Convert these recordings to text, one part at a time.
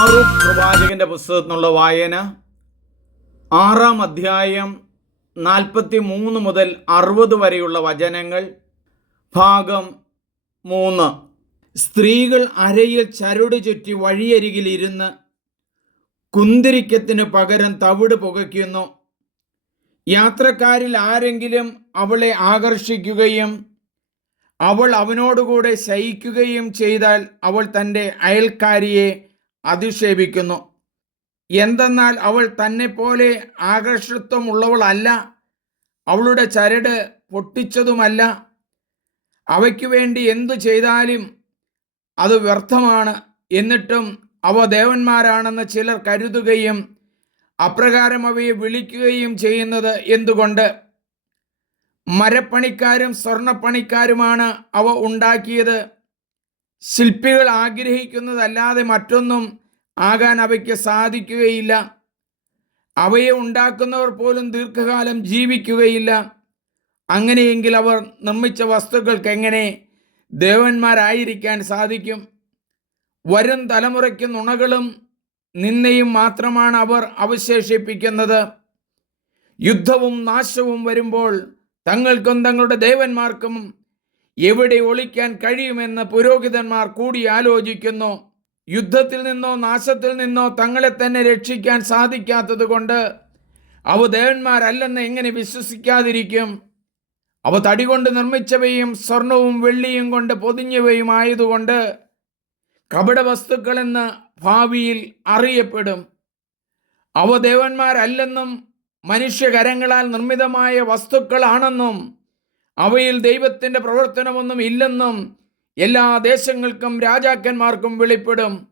Baruch പ്രവാചകന്റെ പുസ്തകത്തിൽ നിന്നുള്ള വായന. ആറാം അധ്യായം നാൽപ്പത്തി മൂന്ന് മുതൽ അറുപത് വരെയുള്ള വചനങ്ങൾ. ഭാഗം മൂന്ന്. സ്ത്രീകൾ അരയിൽ ചരട് ചുറ്റി വഴിയരികിൽ ഇരുന്ന് കുന്തിരിക്കത്തിന് പകരം തവിട് പുകയ്ക്കുന്നു. യാത്രക്കാരിൽ ആരെങ്കിലും അവളെ ആകർഷിക്കുകയും അവൾ അവനോടുകൂടെ ശയിക്കുകയും ചെയ്താൽ അവൾ തന്റെ അയൽക്കാരിയെ അധിക്ഷേപിക്കുന്നു. എന്തെന്നാൽ അവൾ തന്നെപ്പോലെ ആകർഷത്വമുള്ളവളല്ല അവളുടെ ചരട് പൊട്ടിച്ചതുമല്ല. അവയ്ക്കു വേണ്ടി എന്തു ചെയ്താലും അത് വ്യർത്ഥമാണ്. എന്നിട്ടും അവ ദേവന്മാരാണെന്ന് ചിലർ കരുതുകയും അപ്രകാരം അവയെ വിളിക്കുകയും ചെയ്യുന്നത് എന്തുകൊണ്ട്? മരപ്പണിക്കാരും സ്വർണപ്പണിക്കാരുമാണ് അവ ഉണ്ടാക്കിയത്. ശില്പികൾ ആഗ്രഹിക്കുന്നതല്ലാതെ മറ്റൊന്നും ആകാൻ അവയ്ക്ക് സാധിക്കുകയില്ല. അവയെ ഉണ്ടാക്കുന്നവർ പോലും ദീർഘകാലം ജീവിക്കുകയില്ല. അങ്ങനെയെങ്കിൽ അവർ നിർമ്മിച്ച വസ്തുക്കൾക്ക് എങ്ങനെ ദേവന്മാരായിരിക്കാൻ സാധിക്കും? വരും തലമുറയ്ക്ക് നുണകളും നിന്നയും മാത്രമാണ് അവർ അവശേഷിപ്പിക്കുന്നത്. യുദ്ധവും നാശവും വരുമ്പോൾ തങ്ങൾക്കും തങ്ങളുടെ ദേവന്മാർക്കും എവിടെ ഒളിക്കാൻ കഴിയുമെന്ന് പുരോഹിതന്മാർ കൂടി ആലോചിക്കുന്നു യുദ്ധത്തിൽ നിന്നോ നാശത്തിൽ നിന്നോ തങ്ങളെ തന്നെ രക്ഷിക്കാൻ സാധിക്കാത്തത് കൊണ്ട് അവ ദേവന്മാരല്ലെന്ന് എങ്ങനെ വിശ്വസിക്കാതിരിക്കും? അവ തടി കൊണ്ട് നിർമ്മിച്ചവയും സ്വർണവും വെള്ളിയും കൊണ്ട് പൊതിഞ്ഞവയും ആയതുകൊണ്ട് കപട വസ്തുക്കളെന്ന് ഭാവിയിൽ അറിയപ്പെടും. അവ ദേവന്മാരല്ലെന്നും മനുഷ്യകരങ്ങളാൽ നിർമ്മിതമായ വസ്തുക്കളാണെന്നും അവയിൽ ദൈവത്തിന്റെ പ്രവർത്തനമൊന്നും ഇല്ലെന്നും എല്ലാ ദേശങ്ങൾക്കും രാജാക്കന്മാർക്കും വെളിപ്പെടും.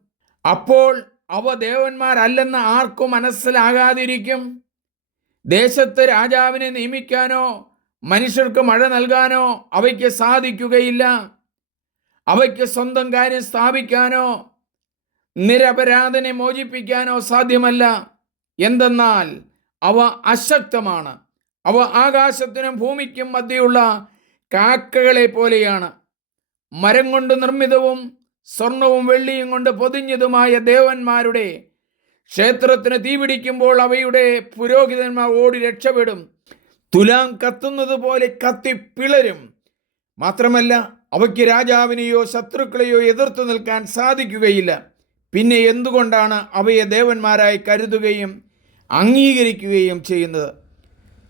അപ്പോൾ അവ ദേവന്മാരല്ലെന്ന് ആർക്കും മനസ്സിലാകാതിരിക്കും. ദേശത്ത് രാജാവിനെ നിയമിക്കാനോ മനുഷ്യർക്ക് മഴ നൽകാനോ അവയ്ക്ക് സാധിക്കുകയില്ല. അവയ്ക്ക് സ്വന്തം കാര്യം സ്ഥാപിക്കാനോ നിരപരാധനെ മോചിപ്പിക്കാനോ സാധ്യമല്ല. എന്തെന്നാൽ അവ അശക്തമാണ്. അവ ആകാശത്തിനും ഭൂമിക്കും മധ്യയുള്ള കാക്കകളെ പോലെയാണ്. മരം കൊണ്ട് നിർമ്മിതവും സ്വർണവും വെള്ളിയും കൊണ്ട് പൊതിഞ്ഞതുമായ ദേവന്മാരുടെ ക്ഷേത്രത്തിന് തീപിടിക്കുമ്പോൾ അവയുടെ പുരോഹിതന്മാർ ഓടി രക്ഷപ്പെടും. തുലാം കത്തുന്നത് പോലെ കത്തി പിളരും. മാത്രമല്ല അവയ്ക്ക് രാജാവിനെയോ ശത്രുക്കളെയോ എതിർത്തു നിൽക്കാൻ സാധിക്കുകയില്ല. പിന്നെ എന്തുകൊണ്ടാണ് അവയെ ദേവന്മാരായി കരുതുകയും അംഗീകരിക്കുകയും ചെയ്യുന്നത്?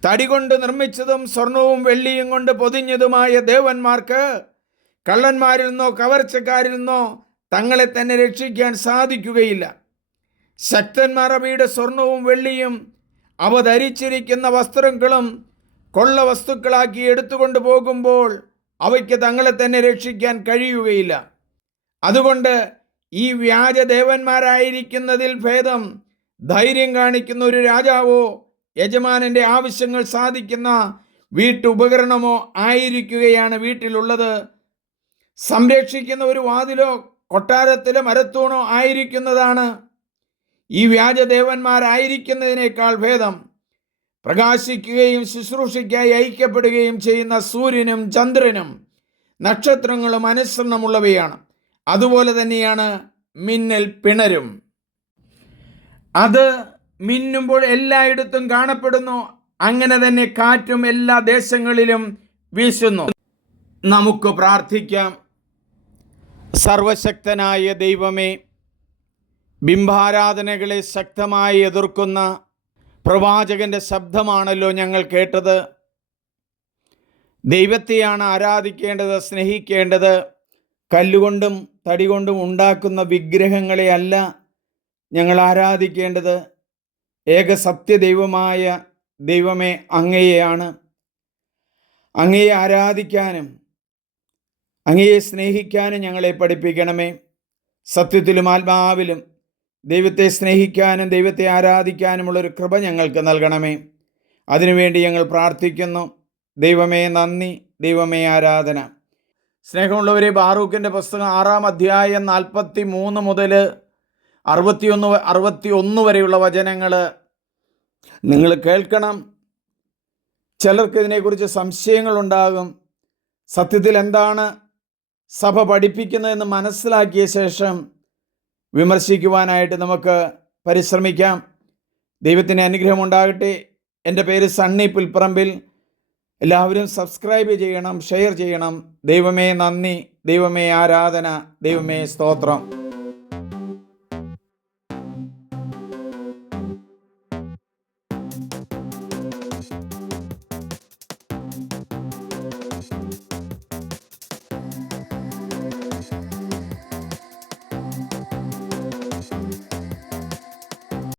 തടി കൊണ്ട് നിർമ്മിച്ചതും സ്വർണവും വെള്ളിയും കൊണ്ട് പൊതിഞ്ഞതുമായ ദേവന്മാർക്ക് കള്ളന്മാരിൽ നിന്നോ കവർച്ചക്കാരിൽ നിന്നോ തങ്ങളെ തന്നെ രക്ഷിക്കാൻ സാധിക്കുകയില്ല. ശക്തന്മാർ അവയുടെ സ്വർണവും വെള്ളിയും അവ ധരിച്ചിരിക്കുന്ന വസ്ത്രങ്ങളും കൊള്ള വസ്തുക്കളാക്കി എടുത്തുകൊണ്ട് പോകുമ്പോൾ അവയ്ക്ക് തങ്ങളെ തന്നെ രക്ഷിക്കാൻ കഴിയുകയില്ല. അതുകൊണ്ട് ഈ വ്യാജ ദേവന്മാരായിരിക്കുന്നതിൽ ഭേദം ധൈര്യം കാണിക്കുന്ന ഒരു രാജാവോ യജമാനന്റെ ആവശ്യങ്ങൾ സാധിക്കുന്ന വീട്ടുപകരണമോ ആയിരിക്കുകയാണ് വീട്ടിലുള്ളത്. സംരക്ഷിക്കുന്ന ഒരു വാതിലോ കൊട്ടാരത്തിലെ മരത്തൂണോ ആയിരിക്കുന്നതാണ്. ഈ വ്യാജദേവന്മാരായിരിക്കുന്നതിനേക്കാൾ ഭേദം. പ്രകാശിക്കുകയും ശുശ്രൂഷയ്ക്കായി ഐക്യപ്പെടുകയും ചെയ്യുന്ന സൂര്യനും ചന്ദ്രനും നക്ഷത്രങ്ങളും അനുസരണമുള്ളവയാണ്. അതുപോലെ തന്നെയാണ് മിന്നൽ പിണരും. അത് മിന്നുമ്പോൾ എല്ലായിടത്തും കാണപ്പെടുന്നു. അങ്ങനെ തന്നെ കാറ്റും എല്ലാ ദേശങ്ങളിലും വീശുന്നു. നമുക്ക് പ്രാർത്ഥിക്കാം. സർവശക്തനായ ദൈവമേ ബിംബാരാധനകളെ ശക്തമായി എതിർക്കുന്ന പ്രവാചകന്റെ ശബ്ദമാണല്ലോ ഞങ്ങൾ കേട്ടത്. ദൈവത്തെയാണ് ആരാധിക്കേണ്ടത് സ്നേഹിക്കേണ്ടത് കല്ലുകൊണ്ടും തടി കൊണ്ടും ഉണ്ടാക്കുന്ന വിഗ്രഹങ്ങളെയല്ല ഞങ്ങൾ ആരാധിക്കേണ്ടത്. ഏക സത്യദൈവമായ ദൈവമേ അങ്ങയെയാണ്. അങ്ങയെ ആരാധിക്കാനും അങ്ങയെ സ്നേഹിക്കാനും ഞങ്ങളെ പഠിപ്പിക്കണമേ. സത്യത്തിലും ആത്മാവിലും ദൈവത്തെ സ്നേഹിക്കാനും ദൈവത്തെ ആരാധിക്കാനുമുള്ളൊരു കൃപ ഞങ്ങൾക്ക് നൽകണമേ. അതിനുവേണ്ടി ഞങ്ങൾ പ്രാർത്ഥിക്കുന്നു. ദൈവമേ നന്ദി ദൈവമേ ആരാധന. സ്നേഹമുള്ളവരെ ബാറൂഖിന്റെ പുസ്തകം ആറാം അധ്യായം നാൽപ്പത്തി മൂന്ന് മുതൽ അറുപത്തിയൊന്ന് അറുപത്തി ഒന്ന് വരെയുള്ള വചനങ്ങൾ നിങ്ങൾ കേൾക്കണം. ചിലർക്ക് ഇതിനെക്കുറിച്ച് സംശയങ്ങളുണ്ടാകും. സത്യത്തിൽ എന്താണ് സഭ പഠിപ്പിക്കുന്നതെന്ന് മനസ്സിലാക്കിയ ശേഷം വിമർശിക്കുവാനായിട്ട് നമുക്ക് പരിശ്രമിക്കാം. ദൈവത്തിന് അനുഗ്രഹം ഉണ്ടാകട്ടെ. എന്റെ പേര് സണ്ണി പുൽപ്പറമ്പിൽ. എല്ലാവരും സബ്സ്ക്രൈബ് ചെയ്യണം ഷെയർ ചെയ്യണം. ദൈവമേ നന്ദി ദൈവമേ ആരാധന ദൈവമേ സ്തോത്രം.